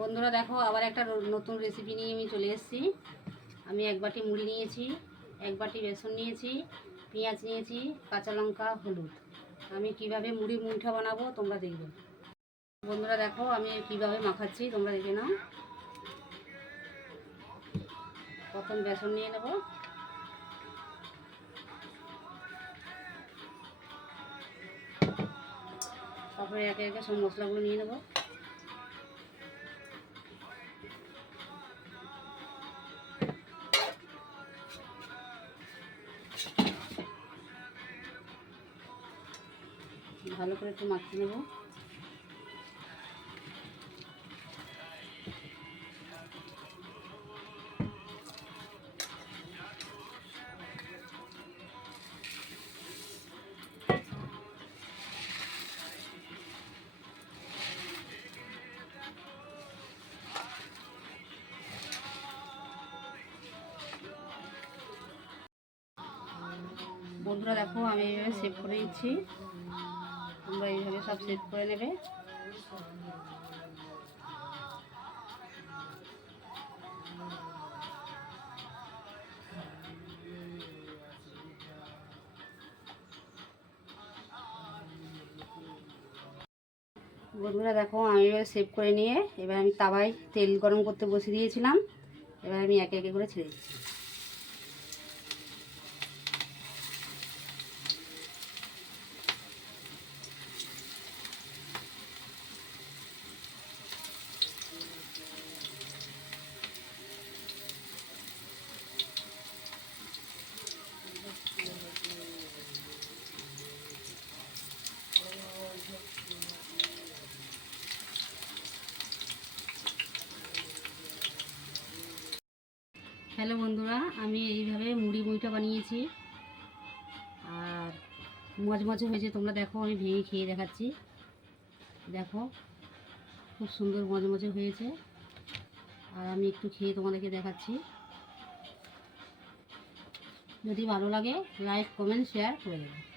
বন্ধুরা দেখো, আবার একটা নতুন রেসিপি নিয়ে আমি চলে এসেছি। আমি এক বাটি মুড়ি নিয়েছি, এক বাটি বেসন নিয়েছি, পেঁয়াজ নিয়েছি, কাঁচা লঙ্কা, হলুদ। আমি কিভাবে মুড়ি মুইঠা বানাবো তোমরা দেখবে। বন্ধুরা দেখো, আমি কিভাবে মাখাচ্ছি তোমরা দেখে নাও। প্রথম বেসন নিয়ে নেব, তারপরে একে একে সব মশলাগুলো নিয়ে নেব। ভালো করে একটু মাখিয়ে নেব। বন্ধুরা দেখো, আমি এইভাবে সেভ করে দিচ্ছি, তোমরা এইভাবে সব সেভ করে নেবে। বন্ধুরা দেখো, আমি এবার সেভ করে নিয়ে এবার আমি তাওয়ায় তেল গরম করতে বসিয়ে দিয়েছিলাম। এবার আমি একে একে করে ছেড়ে দিচ্ছি। হ্যালো বন্ধুরা, আমি এইভাবে মুড়ি মুইটা বানিয়েছি আর মচমচে হয়েছে। তোমরা দেখো, আমি ভেঙে খেয়ে দেখাচ্ছি। দেখো, খুব সুন্দর মচমচে হয়েছে। আর আমি একটু খেয়ে তোমাদেরকে দেখাচ্ছি। যদি ভালো লাগে লাইক কমেন্ট শেয়ার করে দেবে।